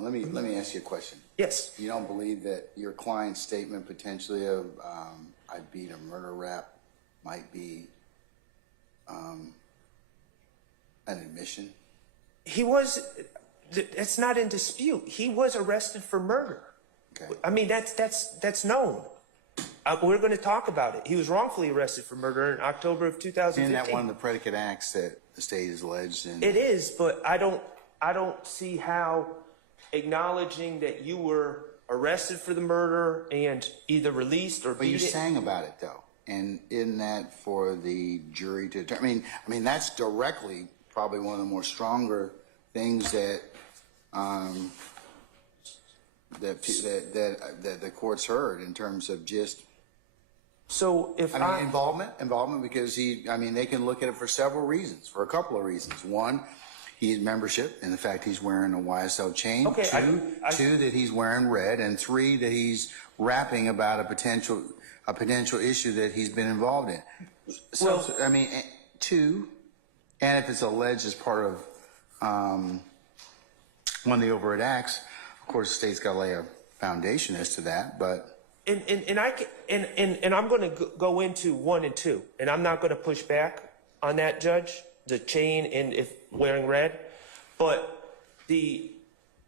Let me ask you a question. Yes. You don't believe that your client's statement potentially of I beat a murder rap might be an admission? He was, it's not in dispute. He was arrested for murder. Okay. I mean, that's known. We're going to talk about it. He was wrongfully arrested for murder in October of 2015. Isn't that one of the predicate acts that the state has alleged? It is, but I don't see how acknowledging that you were arrested for the murder and either released or But you beat it. sang about it though, and isn't that for the jury to determine? I mean that's directly probably one of the more stronger things that that the courts heard in terms of just. So if I mean, involvement, because they can look at it for several reasons, for a couple of reasons. One, he's membership, and the fact he's wearing a YSL chain. Okay, Two, that he's wearing red, and three, that he's rapping about a potential issue that he's been involved in. So, two, and if it's alleged as part of one of the overt acts, of course, the state's got to lay a foundation as to that, but. And I'm going to go into 1 and 2, and I'm not going to push back on that, Judge, the chain and if wearing red, but the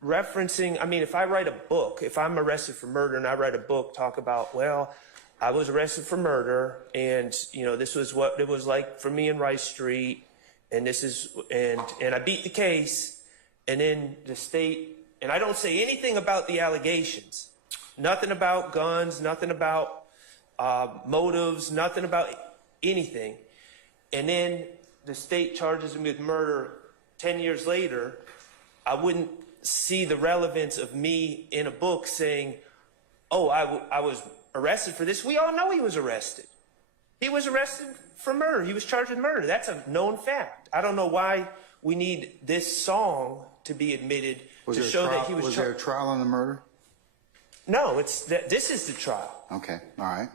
referencing. I mean, if I write a book, if I'm arrested for murder and I write a book, talk about, well, I was arrested for murder, and this was what it was like for me in Rice Street, and this is and I beat the case, and then the state, and I don't say anything about the allegations. Nothing about guns, nothing about motives, nothing about anything. And then the state charges me with murder 10 years later. I wouldn't see the relevance of me in a book saying, oh, I was arrested for this. We all know he was arrested. He was arrested for murder. He was charged with murder. That's a known fact. I don't know why we need this song to be admitted to show that he was charged. Was there a trial on the murder? No, this is the trial. Okay, all right.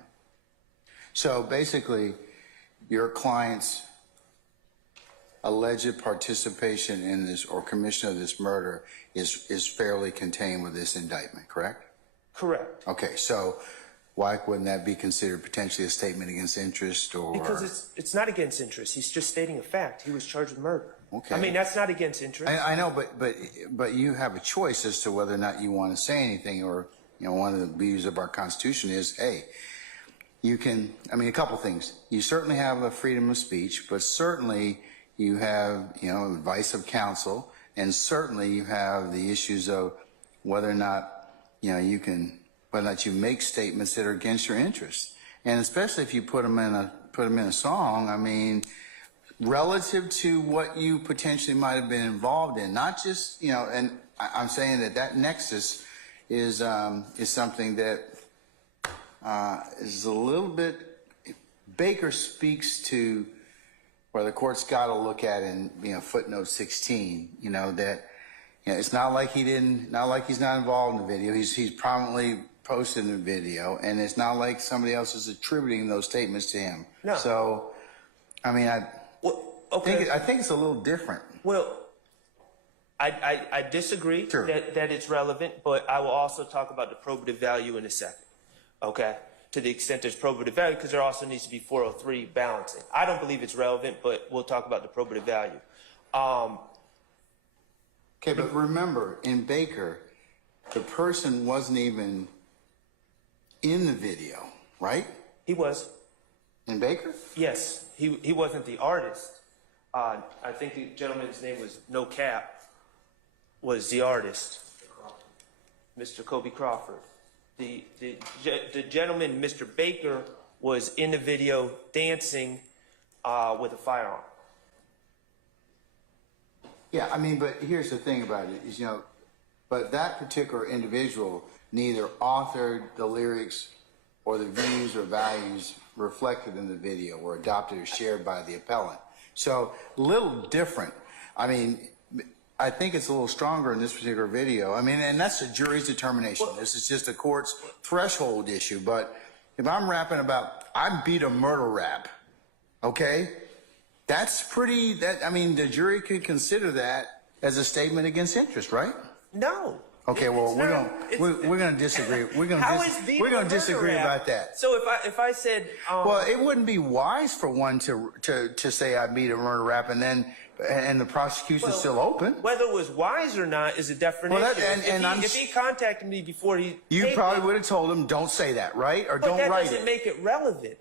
So basically, your client's alleged participation in this or commission of this murder is fairly contained with this indictment, correct? Correct. Okay, so why wouldn't that be considered potentially a statement against interest or? Because it's not against interest. He's just stating a fact. He was charged with murder. Okay. I mean, that's not against interest. I know, but you have a choice as to whether or not you want to say anything or. One of the beauties of our Constitution is, hey, you can, a couple things. You certainly have a freedom of speech, but certainly you have, advice of counsel, and certainly you have the issues of whether or not, whether or not you make statements that are against your interests. And especially if you put them in a song, relative to what you potentially might have been involved in, not just, and I'm saying that nexus is something that is a little bit. Baker speaks to where the court's got to look at in footnote 16. That it's not like he's not involved in the video. He's prominently posted in the video, and it's not like somebody else is attributing those statements to him. No. So, I think it's a little different. Well, I disagree Sure. that it's relevant, but I will also talk about the probative value in a second, okay? To the extent there's probative value, because there also needs to be 403 balancing. I don't believe it's relevant, but we'll talk about the probative value. Okay, but remember, in Baker, the person wasn't even in the video, right? He was. In Baker? Yes, he wasn't the artist. I think the gentleman's name was No Cap. Was the artist, Mr. Kobe Crawford. The gentleman, Mr. Baker, was in the video dancing with a firearm. Yeah, but here's the thing about it is, but that particular individual neither authored the lyrics or the views or values reflected in the video were adopted or shared by the appellant. So, a little different. I think it's a little stronger in this particular video. And that's the jury's determination. This is just a court's threshold issue. But if I'm rapping about, I beat a murder rap, okay? That's the jury could consider that as a statement against interest, right? No. Okay, well, we're gonna disagree. We're gonna disagree about that. So if I said, Well, it wouldn't be wise for one to say I beat a murder rap and the prosecution's still open. Whether it was wise or not is a different issue. If he contacted me before you probably would have told him, don't say that, right? Or don't write it. But that doesn't make it relevant.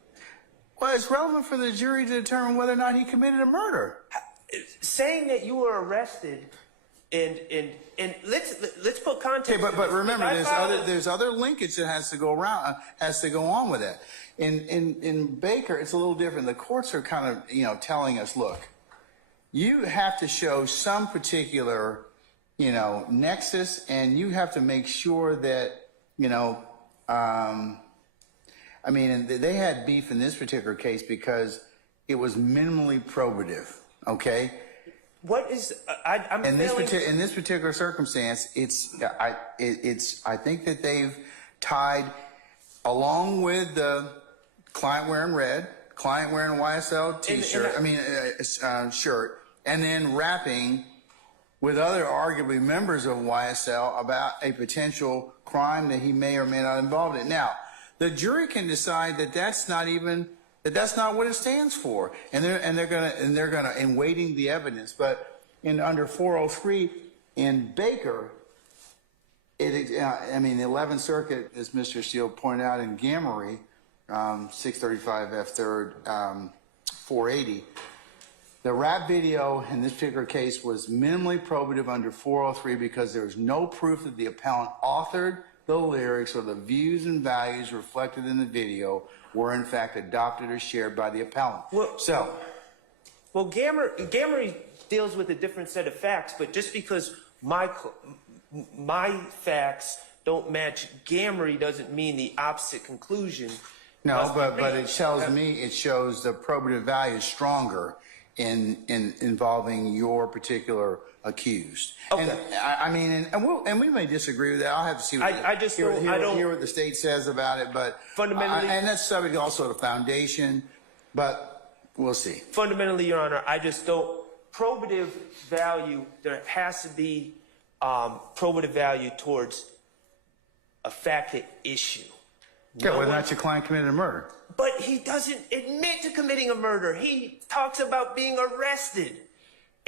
Well, it's relevant for the jury to determine whether or not he committed a murder. Saying that you were arrested and let's put context. Okay, but remember, there's other linkage that has to go on with that. In Baker, it's a little different. The courts are kind of telling us, look, you have to show some particular nexus, and you have to make sure that and they had beef in this particular case because it was minimally probative. Okay. What is in this particular circumstance? I think that they've tied, along with the client wearing red, client wearing a YSL T-shirt, shirt, and then rapping with other arguably members of YSL about a potential crime that he may or may not involved in. Now, the jury can decide that that's not what it stands for, and they're gonna in weighting the evidence. But under 403 in Baker, the 11th Circuit, as Mr. Steele pointed out in Gamory, 635 F 3rd 480, the rap video in this particular case was minimally probative under 403 because there was no proof that the appellant authored the lyrics or the views and values reflected in the video were in fact adopted or shared by the appellant. Well, Gamory deals with a different set of facts, but just because my facts don't match Gamory doesn't mean the opposite conclusion. No, but it tells me, it shows the probative value is stronger in involving your particular accused. Okay. And we may disagree with that. I'll have to see what hear what the state says about it, but fundamentally, and that's subject also to foundation, but we'll see. Fundamentally, Your Honor, I just don't probative value. There has to be probative value towards a fact at issue. Yeah, whether or not your client committed a murder. But he doesn't admit to committing a murder. He talks about being arrested.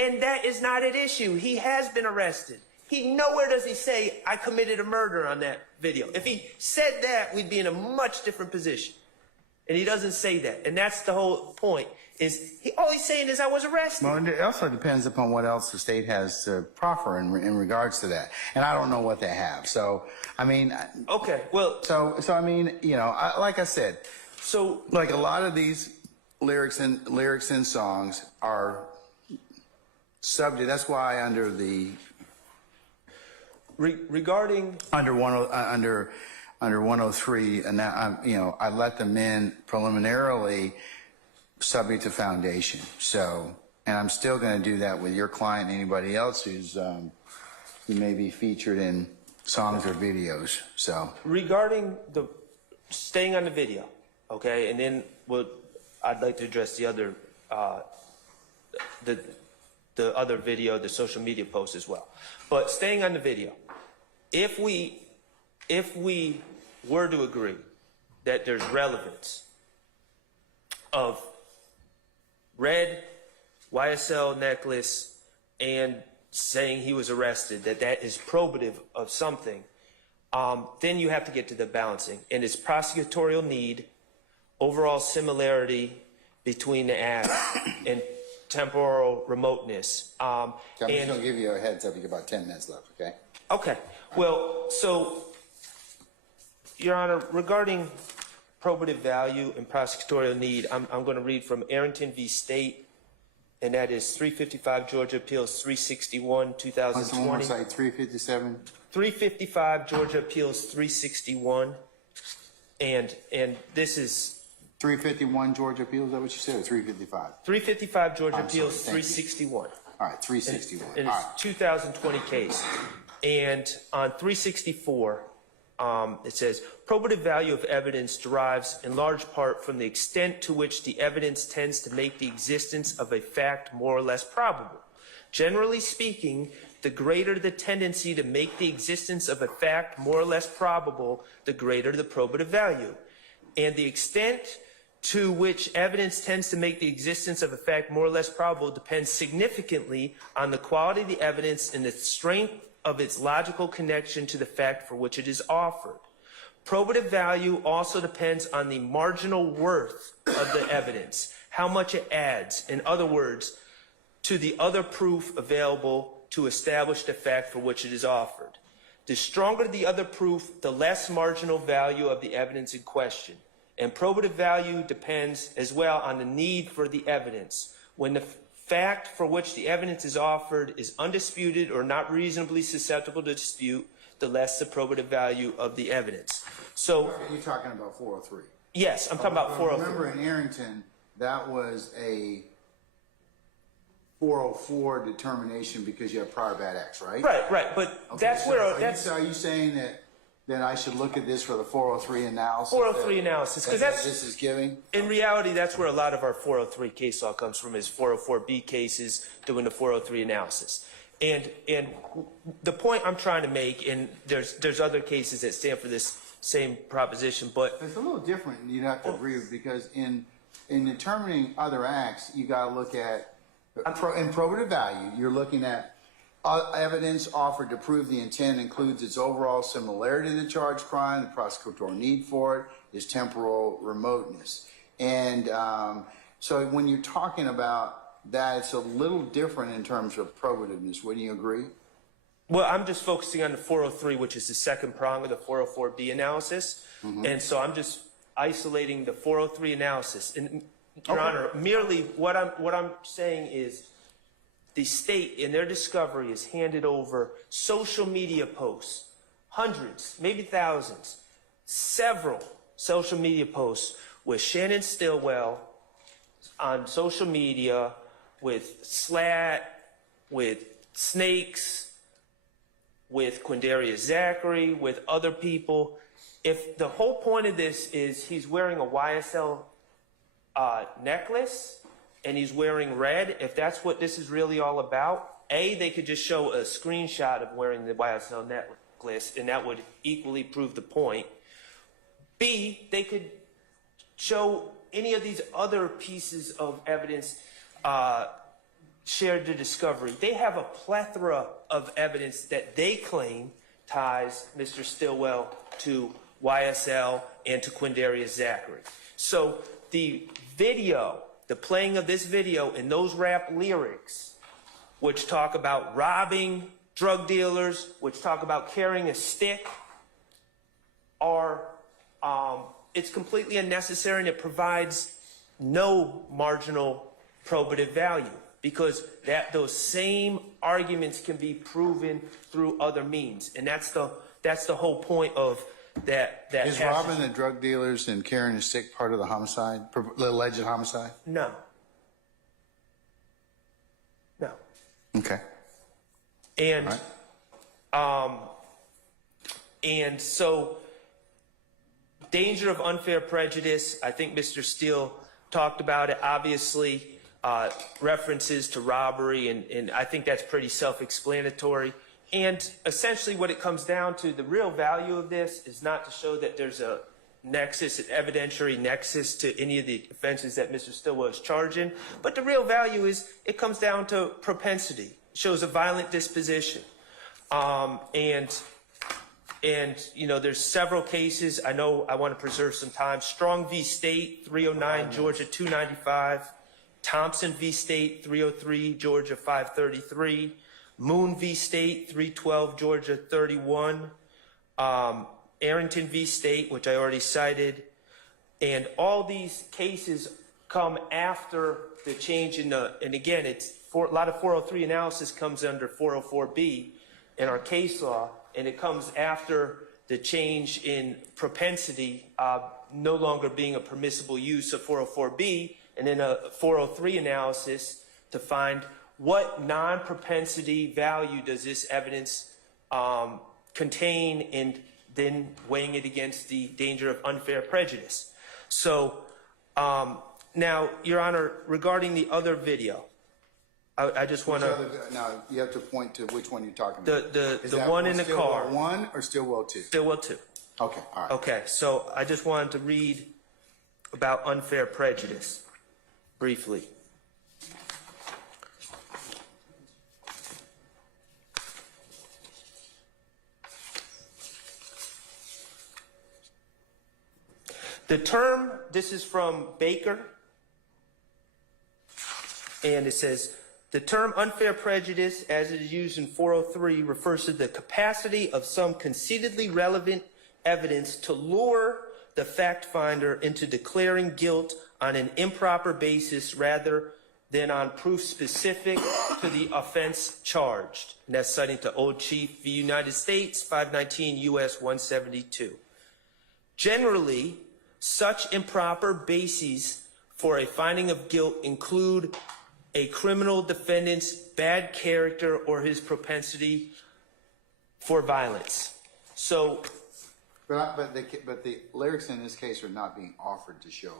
And that is not at issue. He has been arrested. Nowhere does he say, I committed a murder on that video. If he said that, we'd be in a much different position. And he doesn't say that. And that's the whole point. All he's saying is I was arrested. Well, it also depends upon what else the state has to proffer in regards to that. And I don't know what they have. So, okay, well. Like I said, so like a lot of these lyrics in songs are subject. That's why under the under 103, and I let them in preliminarily, subject to foundation. So, and I'm still going to do that with your client and anybody else who may be featured in songs or videos. So, regarding staying on the video, okay, and then I'd like to address the other the other video, the social media post as well. But staying on the video, if we were to agree that there's relevance of red YSL necklace and saying he was arrested, that is probative of something, then you have to get to the balancing. And it's prosecutorial need, overall similarity between the acts, and temporal remoteness. I'm just going to give you a heads up. You got about 10 minutes left, okay? Okay. Well, so, Your Honor, regarding probative value and prosecutorial need, I'm going to read from Arrington v. State, and that is 355 Georgia Appeals 361, 2020. One more site, 357. 355 Georgia Appeals 361, and this is 351 Georgia Appeals, is that what you said, or 355? 355 Georgia Appeals 361. All right, 361. And it's 2020 case. And on 364, it says, probative value of evidence derives in large part from the extent to which the evidence tends to make the existence of a fact more or less probable. Generally speaking, the greater the tendency to make the existence of a fact more or less probable, the greater the probative value. And the extent to which evidence tends to make the existence of a fact more or less probable depends significantly on the quality of the evidence and the strength of its logical connection to the fact for which it is offered. Probative value also depends on the marginal worth of the evidence, how much it adds, in other words, to the other proof available to establish the fact for which it is offered. The stronger the other proof, the less marginal value of the evidence in question. And probative value depends as well on the need for the evidence. When the fact for which the evidence is offered is undisputed or not reasonably susceptible to dispute, the less the probative value of the evidence. So You're talking about 403. yes, I'm talking about 403. Remember in Arrington, that was a 404 determination because you have prior bad acts, right? Right, but Okay, that's so where are you saying that I should look at this for the 403 analysis? 403 analysis, because that's this is giving. in reality that's where a lot of our 403 case law comes from, is 404B cases doing the 403 analysis. And the point I'm trying to make, and there's other cases that stand for this same proposition, but It's a little different, and you'd have to agree with, because in determining other acts, you got to look at in probative value. You're looking at evidence offered to prove the intent includes its overall similarity to the charged crime, the prosecutorial need for it, is temporal remoteness, and so when you're talking about that, it's a little different in terms of probativeness. Wouldn't you agree? well, I'm just focusing on the 403, which is the second prong of the 404B analysis. And so I'm just isolating the 403 analysis. And Your Honor, merely what I'm saying is the state in their discovery has handed over social media posts, hundreds, maybe thousands, several social media posts with Shannon Stillwell on social media, with Slat, with Snakes, with Quindarius Zachary, with other people. If the whole point of this is he's wearing a YSL necklace and he's wearing red, if that's what this is really all about, A, they could just show a screenshot of wearing the YSL necklace and that would equally prove the point. B, they could show any of these other pieces of evidence shared the discovery. They have a plethora of evidence that they claim ties Mr. Stillwell to YSL and to Quindarius Zachary. So the video, the playing of this video and those rap lyrics, which talk about robbing drug dealers, which talk about carrying a stick, are it's completely unnecessary, and it provides no marginal probative value, because those same arguments can be proven through other means, and that's the whole point of that. Is robbing the drug dealers and carrying a stick part of the homicide, the alleged homicide? No. Okay. And All right. And so, danger of unfair prejudice, I think Mr. Steele talked about it. Obviously, references to robbery, and I think that's pretty self-explanatory. And essentially what it comes down to, the real value of this is not to show that there's a nexus, an evidentiary nexus to any of the offenses that Mr. Stillwell is charging, but the real value is it comes down to propensity. It shows a violent disposition. And you know, there's several cases. I know I want to preserve some time. Strong v. State, 309, Georgia 295. Thompson v. State, 303, Georgia 533. Moon v. State, 312, Georgia 31. Arrington v. State, which I already cited. And all these cases come after the change in the, and again, a lot of 403 analysis comes under 404B in our case law, and it comes after the change in propensity no longer being a permissible use of 404B, and then a 403 analysis to find what non-propensity value does this evidence contain, and then weighing it against the danger of unfair prejudice. So now, Your Honor, regarding the other video, I just want to, Now, you have to point to which one you're talking about. the Is that one in the car. Stillwell 1 or Stillwell 2? Stillwell 2. Okay, all right. Okay, so I just wanted to read about unfair prejudice briefly. The term, this is from Baker, and it says, the term unfair prejudice, as it is used in 403, refers to the capacity of some conceitedly relevant evidence to lure the fact finder into declaring guilt on an improper basis rather than on proof specific to the offense charged. And that's citing to Old Chief v. United States, 519 U.S. 172. Generally, such improper bases for a finding of guilt include a criminal defendant's bad character or his propensity for violence. So, But the lyrics in this case are not being offered to show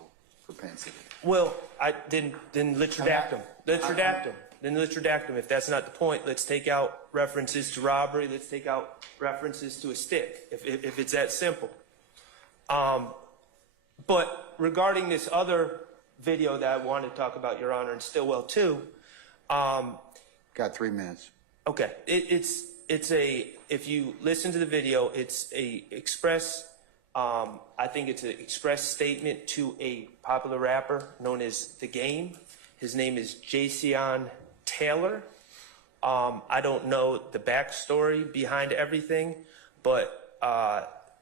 propensity. well, I then let's redact them. Let's redact them. Then let's redact them. If that's not the point, let's take out references to robbery. Let's take out references to a stick. If it's that simple. But regarding this other video that I wanted to talk about, Your Honor, in Stillwell 2, Got 3 minutes. okay, it's a, if you listen to the video, it's a express, I think it's an express statement to a popular rapper known as The Game. His name is Jason Taylor. I don't know the backstory behind everything, but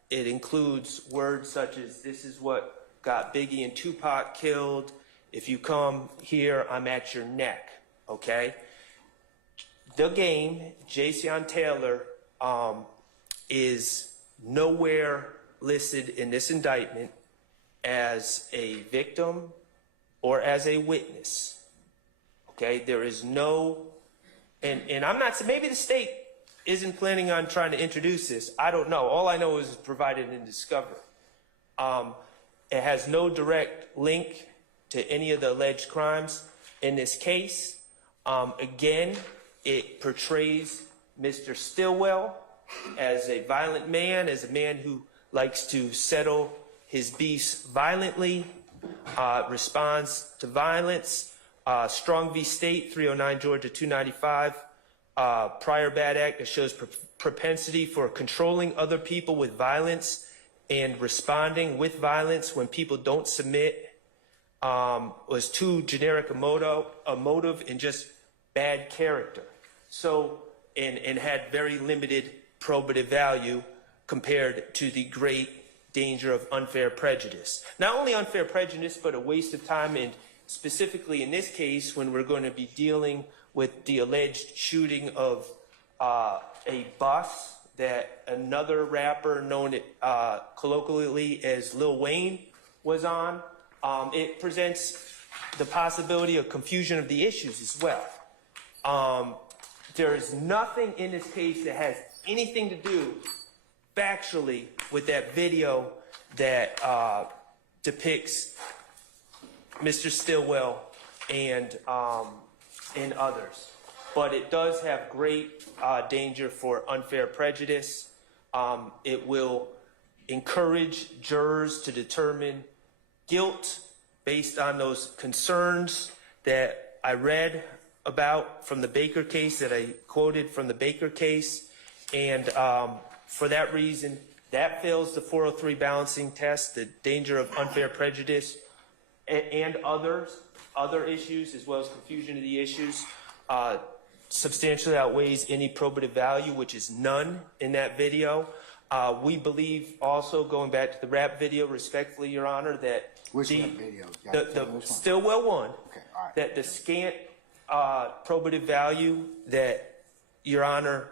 it includes words such as, this is what got Biggie and Tupac killed. If you come here, I'm at your neck, okay? The Game, Jason Taylor, is nowhere listed in this indictment as a victim or as a witness, okay? There is no, and I'm not, maybe the state isn't planning on trying to introduce this. I don't know. All I know is it's provided in discovery. It has no direct link to any of the alleged crimes in this case. Again, it portrays Mr. Stillwell as a violent man, as a man who likes to settle his beefs violently, responds to violence. Strong v. State, 309 Georgia 295. Prior bad act that shows propensity for controlling other people with violence and responding with violence when people don't submit, was too generic a motive and just bad character. So, and had very limited probative value compared to the great danger of unfair prejudice. Not only unfair prejudice, but a waste of time, and specifically in this case, when we're going to be dealing with the alleged shooting of a bus that another rapper known colloquially as Lil Wayne was on. It presents the possibility of confusion of the issues as well. There is nothing in this case that has anything to do factually with that video that depicts Mr. Stillwell and others. But it does have great danger for unfair prejudice. It will encourage jurors to determine guilt based on those concerns that I read about from the Baker case, that I quoted from the Baker case. And for that reason, that fails the 403 balancing test, the danger of unfair prejudice and other issues, as well as confusion of the issues, substantially outweighs any probative value, which is none in that video. We believe also, going back to the rap video, respectfully, Your Honor, that Which video? the Stillwell one, Okay, all right. that the scant probative value that Your Honor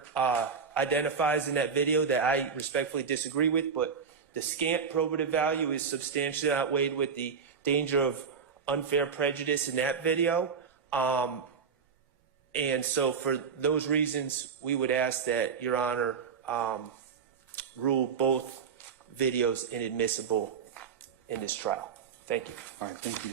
identifies in that video, that I respectfully disagree with, but the scant probative value is substantially outweighed with the danger of unfair prejudice in that video. And so for those reasons, we would ask that Your Honor rule both videos inadmissible in this trial. Thank you. All right, thank you.